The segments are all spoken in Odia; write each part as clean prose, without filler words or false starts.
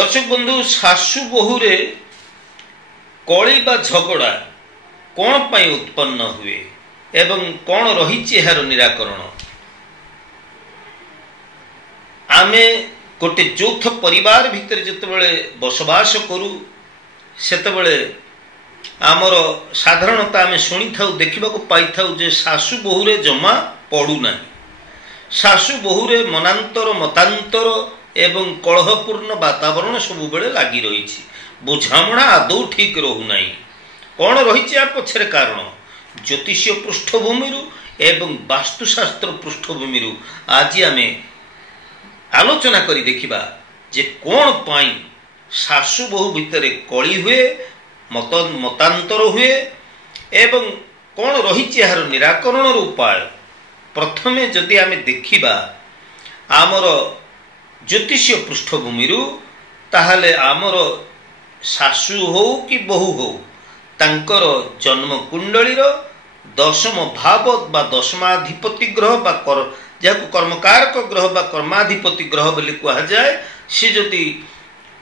दर्शक बंधु शाशु बहुरे कली बा झगड़ा कौन पाई उत्पन्न हुए एवं कौन रही यार निराकरण आमे गोटे यौथ परिवार भितर जितेबाला बसवास करू सेतेबाला आमर साधारणतः आमे शुणी था देखा पाई था जे शाशु बहुरे जमा पड़ूना शाशु बहुरे मनांतर मतांतर एवं कलहपूर्ण वातावरण सब बेले लगी रही बुझामणा आदौ ठीक रोना कौन रही पछरे कारण ज्योतिषीय पृष्ठभूमि एवं वास्तुशास्त्र पृष्ठभूमि आज आमे आलोचना करी देखिबा जे कौन पाई शाशु बहु भितर कली हुए मतांतर हुए एवं कौन रही यार निराकरण उपाय। प्रथमे जदि आमे देखिबा आमर ज्योतिषीय पृष्ठभूमि ताहले आमर शाशु हो कि बहु हो तांकर जन्म कुंडली दशम भाव बा दशमाधिपति ग्रह बा जहाँ कर्मकारक ग्रह बा कर्माधिपति ग्रह बोली कह जाए सी जदि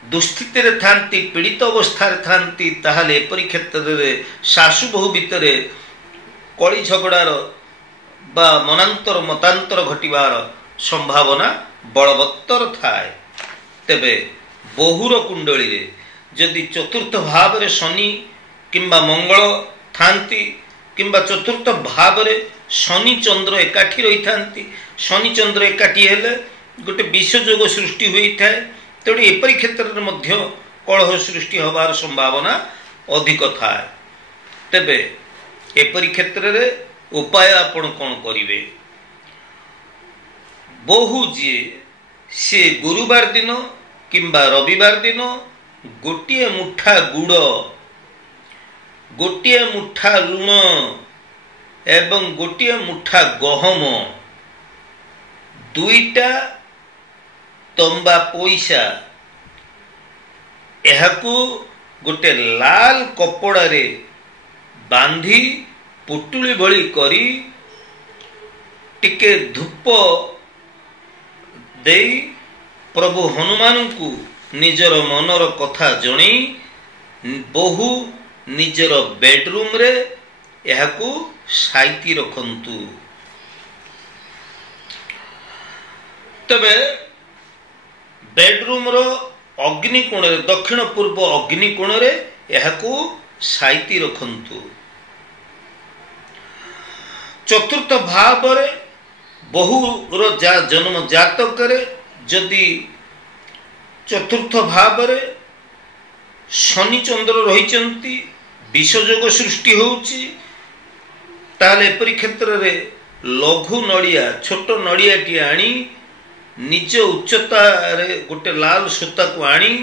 दुस्थिति थांती पीड़ित अवस्था थांती ताहले एपरी क्षेत्र में शाशु बहु भितर कली झगड़ार बा मनांतर मतांतर घटिबार संभावना बलवत्तर थाए। तेबे बहुर कुंडली रे जदि चतुर्थ भाव रे शनि किंबा मंगल थांती किंबा चतुर्थ भाव रे शनि चंद्र एकाठी रही थांती शनि चंद्र एकाठी हेले गोटे विषयोग सृष्टि हुई थाए तेणु एपरी क्षेत्र में मध्य कलह सृष्टि होबार संभावना अधिक थाए। तेबे एपरी क्षेत्र रे उपाय आपण कौन करिवे बहु जी से गुरुवार दिन किंबा रविवार दिन गोटे मुठा गुड़ गोटे मुठा लुण एवं गोटे मुठा गहम दुईटा तंबा पैसा एहाकू गोटे लाल कपड़ा रे बांधी पुटुली भली करी टिके धूप देई प्रभु हनुमान को निजर मनर कथा जणी बहु निजर बेडरूम रे एहाकू साइती रखंतु। तबे बेडरूम रो अग्निकोण रे दक्षिण पूर्व अग्निकोण रे एहाकू साइती रखंतु। चतुर्थ भाव रे बहु रो जन्म जातक रे जदि चतुर्थ भाव रे शनि चंद्र रही विषयोग सृष्टि होउची ताले एपरी क्षेत्र रे लघु नड़िया छोट नड़िया टी आनी निज उच्चता रे गोटे लाल सूता को आनी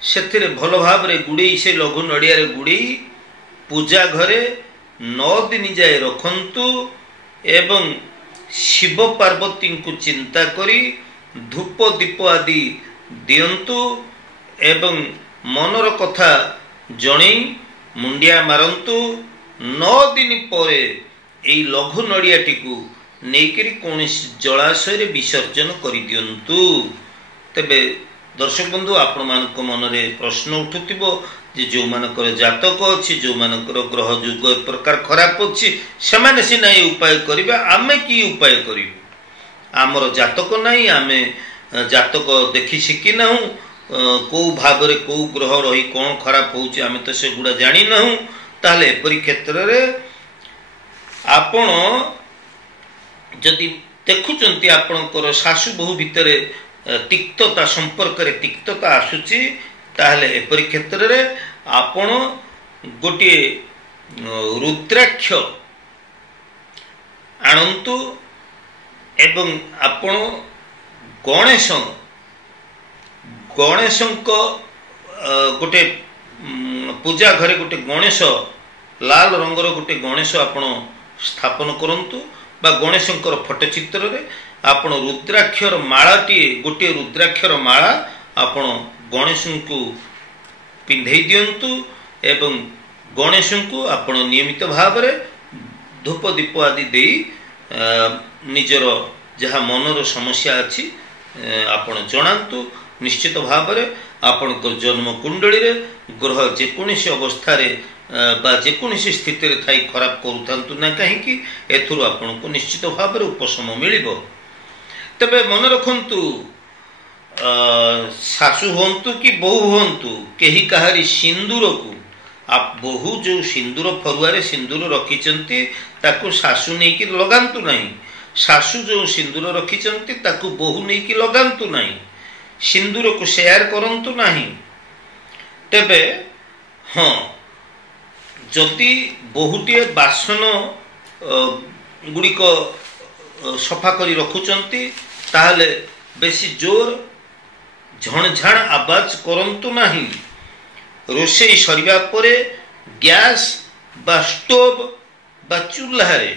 से भल भाव रे गुड़े से लघु नड़िया रे गुड़े पूजा घरे 9 दिन जाए रखंतु एवं शिव पार्वती को चिंता करी धूप दीप आदि दियंतु एवं मनर कथा जणे मुंडिया मारंतु 9 दिन परे एई लघु नड़ियाटी को नेकरी कौन जलाशय रे विसर्जन कर दियंतु। तेबे दर्शक बंधु आपण मानक मन रे प्रश्न उठुतिबो जे जो मानकर जातक अछि जो मानकर ग्रह युग एक प्रकार खराब अछि सेमाने सिना ए उपाय करिबा आमे की उपाय करिबो आमर जातक नाही आमे जातक देखि सिकी नाहु को भाव रे को ग्रह रही कौन खराब होउछि आमे तो से गुडा जानि नाहु ताले एपरी क्षेत्र रे आपण जदि देखुचंती आपणकर शाशु बहु भितर तिक्तता संपर्क रे तिक्तता आसुची ताहले एपरी क्षेत्र रे आपण गोटे रुद्राक्ष आणंतु एवं आपण गणेश गोटे पूजा घरे गोटे गणेश लाल रंगर गोटे गणेश आपण स्थापन करंतु बा गणेशंकर फटचित्र रे आपण रुद्राक्षर मालाटी गोटे रुद्राक्षर माला आपण गणेश को पिंधे दियंतु एवं गणेश को आपण नियमित भाव रे धूप दीप आदि दे निजर जहाँ मनर समस्या अच्छी आपण जनातु निश्चित भाव रे ଆପଣଙ୍କ ଜନ୍ମ କୁଣ୍ଡଳୀରେ ଗ୍ରହ ଯେକୌଣସି ଅବସ୍ଥାରେ ବା ଯେକୌଣସି ସ୍ଥିତିରେ ଥାଇ ଖରାପ କରୁଥାନ୍ତୁ ନା କାହିଁକି ଏଥିରୁ ଆପଣଙ୍କୁ ନିଶ୍ଚିତ ଭାବରେ ଉପଶମ ମିଳିବ। ତେବେ ମନେ ରଖନ୍ତୁ, ଶାଶୁ ହୁଅନ୍ତୁ କି ବୋହୂ ହୁଅନ୍ତୁ, କେହି କାହାରି ସିନ୍ଦୁରକୁ, ବୋହୂ ଯେଉଁ ସିନ୍ଦୁର ଫରୁଆରେ ସିନ୍ଦୁର ରଖିଛନ୍ତି ତାକୁ ଶାଶୁ ନେଇକି ଲଗାନ୍ତୁ ନାହିଁ। ଶାଶୁ ଯେଉଁ ସିନ୍ଦୁର ରଖିଛନ୍ତି ତାକୁ ବୋହୂ ନେଇକି ଲଗାନ୍ତୁ ନାହିଁ। ସିନ୍ଦୁରକୁ ସେୟାର କରନ୍ତୁ ନାହିଁ। ତେବେ ହଁ, ଯଦି ବୋହୂଟିଏ ବାସନ ଗୁଡ଼ିକ ସଫା କରି ରଖୁଛନ୍ତି ତାହେଲେ ବେଶୀ ଜୋର ଝଣଝାଣ ଆବାଜ କରନ୍ତୁ ନାହିଁ। ରୋଷେଇ ସରିବା ପରେ ଗ୍ୟାସ୍ ବା ଷ୍ଟୋଭ ବା ଚୁଲାରେ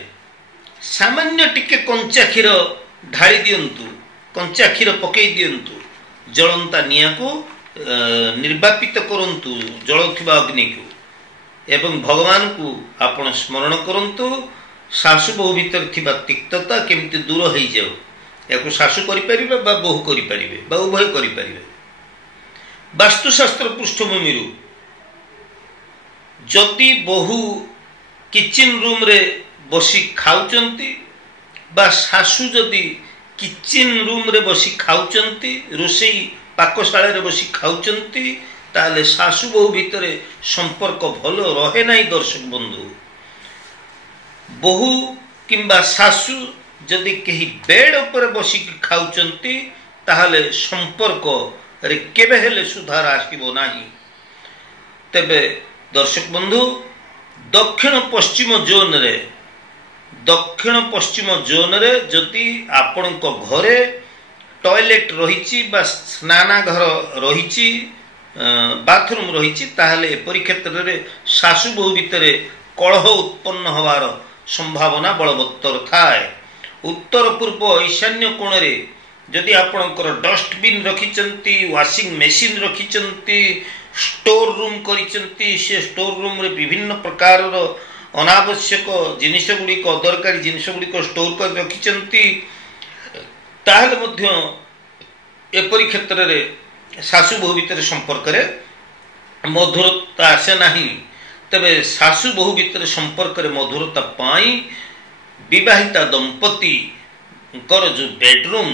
ସାମାନ୍ୟ ଟିକେ କଞ୍ଚା କ୍ଷୀର ଢାଳି ଦିଅନ୍ତୁ, କଞ୍ଚା କ୍ଷୀର ପକେଇ ଦିଅନ୍ତୁ। ଜଳନ୍ତା ନିଆଁକୁ ନିର୍ବାପିତ କରନ୍ତୁ, ଜଳୁଥିବା ଅଗ୍ନିକୁ, ଏବଂ ଭଗବାନଙ୍କୁ ଆପଣ ସ୍ମରଣ କରନ୍ତୁ। ଶାଶୁ ବୋହୂ ଭିତରେ ଥିବା ତିକ୍ତତା କେମିତି ଦୂର ହେଇଯାଉ। ଏହାକୁ ଶାଶୁ କରିପାରିବେ ବା ବୋହୂ କରିପାରିବେ ବା ଉଭୟ କରିପାରିବେ। ବାସ୍ତୁଶାସ୍ତ୍ର ପୃଷ୍ଠଭୂମିରୁ ଯଦି ବୋହୂ କିଚେନ ରୁମ୍ରେ ବସି ଖାଉଛନ୍ତି ବା ଶାଶୁ ଯଦି କିଚେନ ରୁମ୍ରେ ବସି ଖାଉଛନ୍ତି, ରୋଷେଇ ପାକଶାଳାରେ ବସି ଖାଉଛନ୍ତି, ତାହେଲେ ଶାଶୁ ବୋହୂ ଭିତରେ ସମ୍ପର୍କ ଭଲ ରହେ ନାହିଁ। ଦର୍ଶକ ବନ୍ଧୁ, ବୋହୂ କିମ୍ବା ଶାଶୁ ଯଦି କେହି ବେଡ୍ ଉପରେ ବସିକି ଖାଉଛନ୍ତି ତାହେଲେ ସମ୍ପର୍କରେ କେବେ ହେଲେ ସୁଧାର ଆସିବ ନାହିଁ। ତେବେ ଦର୍ଶକ ବନ୍ଧୁ, ଦକ୍ଷିଣ ପଶ୍ଚିମ ଜୋନରେ ଯଦି ଆପଣଙ୍କ ଘରେ ଟଏଲେଟ୍ ରହିଛି ବା ସ୍ନାନାଘର ରହିଛି, ବାଥରୁମ୍ ରହିଛି, ତାହେଲେ ଏପରି କ୍ଷେତ୍ରରେ ଶାଶୁ ବୋହୂ ଭିତରେ କଳହ ଉତ୍ପନ୍ନ ହେବାର ସମ୍ଭାବନା ବଳବତ୍ତର ଥାଏ। ଉତ୍ତର ପୂର୍ବ ଈଶାନ୍ୟ କୋଣରେ ଯଦି ଆପଣଙ୍କର ଡଷ୍ଟବିନ୍ ରଖିଛନ୍ତି, ୱାସିଂ ମେସିନ୍ ରଖିଛନ୍ତି, ଷ୍ଟୋର ରୁମ୍ କରିଛନ୍ତି, ସେ ଷ୍ଟୋର ରୁମ୍ରେ ବିଭିନ୍ନ ପ୍ରକାରର ଅନାବଶ୍ୟକ ଜିନିଷ ଗୁଡ଼ିକ, ଅଦରକାରୀ ଜିନିଷ ଗୁଡ଼ିକ ଷ୍ଟୋର କରି ରଖିଛନ୍ତି, ତାହେଲେ ମଧ୍ୟ ଏପରି କ୍ଷେତ୍ରରେ ଶାଶୁ ବୋହୂ ଭିତରେ ସମ୍ପର୍କରେ ମଧୁରତା ଆସେ ନାହିଁ। ତେବେ ଶାଶୁ ବୋହୂ ଭିତରେ ସମ୍ପର୍କରେ ମଧୁରତା ପାଇଁ ବିବାହିତା ଦମ୍ପତିଙ୍କର ଯେଉଁ ବେଡରୁମ୍,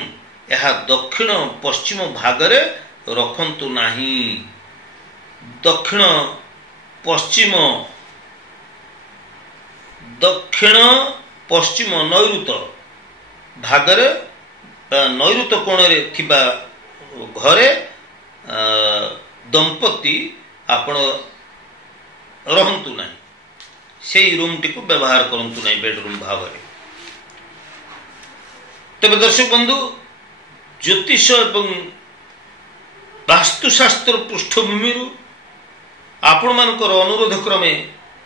ଏହା ଦକ୍ଷିଣ ପଶ୍ଚିମ ଭାଗରେ ରଖନ୍ତୁ ନାହିଁ। ଦକ୍ଷିଣ ପଶ୍ଚିମ ନୈಋତ ଭାଗରେ, ନୈଋତ କୋଣରେ ଥିବା ଘରେ ଦମ୍ପତି ଆପଣ ରହନ୍ତୁ ନାହିଁ। ସେଇ ରୁମ୍ଟିକୁ ବ୍ୟବହାର କରନ୍ତୁ ନାହିଁ ବେଡରୁମ୍ ଭାବରେ। ତେବେ ଦର୍ଶକ ବନ୍ଧୁ, ଜ୍ୟୋତିଷ ଏବଂ ବାସ୍ତୁଶାସ୍ତ୍ର ପୃଷ୍ଠଭୂମିରୁ ଆପଣମାନଙ୍କର ଅନୁରୋଧ କ୍ରମେ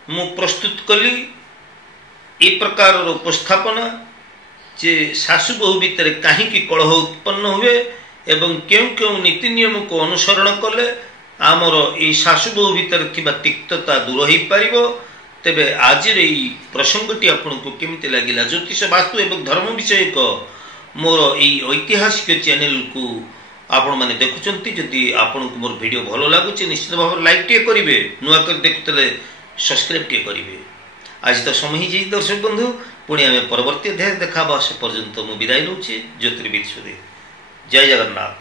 ମୁଁ ପ୍ରସ୍ତୁତ କଲି ଏ ପ୍ରକାରର ଉପସ୍ଥାପନା ଯେ ଶାଶୁ ବୋହୂ ଭିତରେ କାହିଁକି କଳହ ଉତ୍ପନ୍ନ ହୁଏ ଏବଂ କେଉଁ କେଉଁ ନୀତି ନିୟମକୁ ଅନୁସରଣ କଲେ ଆମର ଏହି ଶାଶୁ ବୋହୂ ଭିତରେ ଥିବା ତିକ୍ତତା ଦୂର ହୋଇପାରିବ। ତେବେ ଆଜିର ଏହି ପ୍ରସଙ୍ଗଟି ଆପଣଙ୍କୁ କେମିତି ଲାଗିଲା? ଜ୍ୟୋତିଷ, ବାସ୍ତୁ ଏବଂ ଧର୍ମ ବିଷୟକ ମୋର ଏହି ଐତିହାସିକ ଚ୍ୟାନେଲକୁ ଆପଣମାନେ ଦେଖୁଛନ୍ତି। ଯଦି ଆପଣଙ୍କୁ ମୋର ଭିଡ଼ିଓ ଭଲ ଲାଗୁଛି ନିଶ୍ଚିତ ଭାବରେ ଲାଇକ୍ ଟିଏ କରିବେ, ନୂଆ କରି ଦେଖୁଥିଲେ ସବସ୍କ୍ରାଇବ୍ ଟିଏ କରିବେ। ଆଜି ତ ସମୟ ହେଇଯାଇଛି ଦର୍ଶକ ବନ୍ଧୁ, ପୁଣି ଆମେ ପରବର୍ତ୍ତୀ ଅଧ୍ୟାୟରେ ଦେଖା ହେବା। ସେ ପର୍ଯ୍ୟନ୍ତ ମୁଁ ବିଦାୟ ନେଉଛି। ଜ୍ୟୋତିର୍ବିଦ ସୁଧୀର। ଜୟ ଜଗନ୍ନାଥ।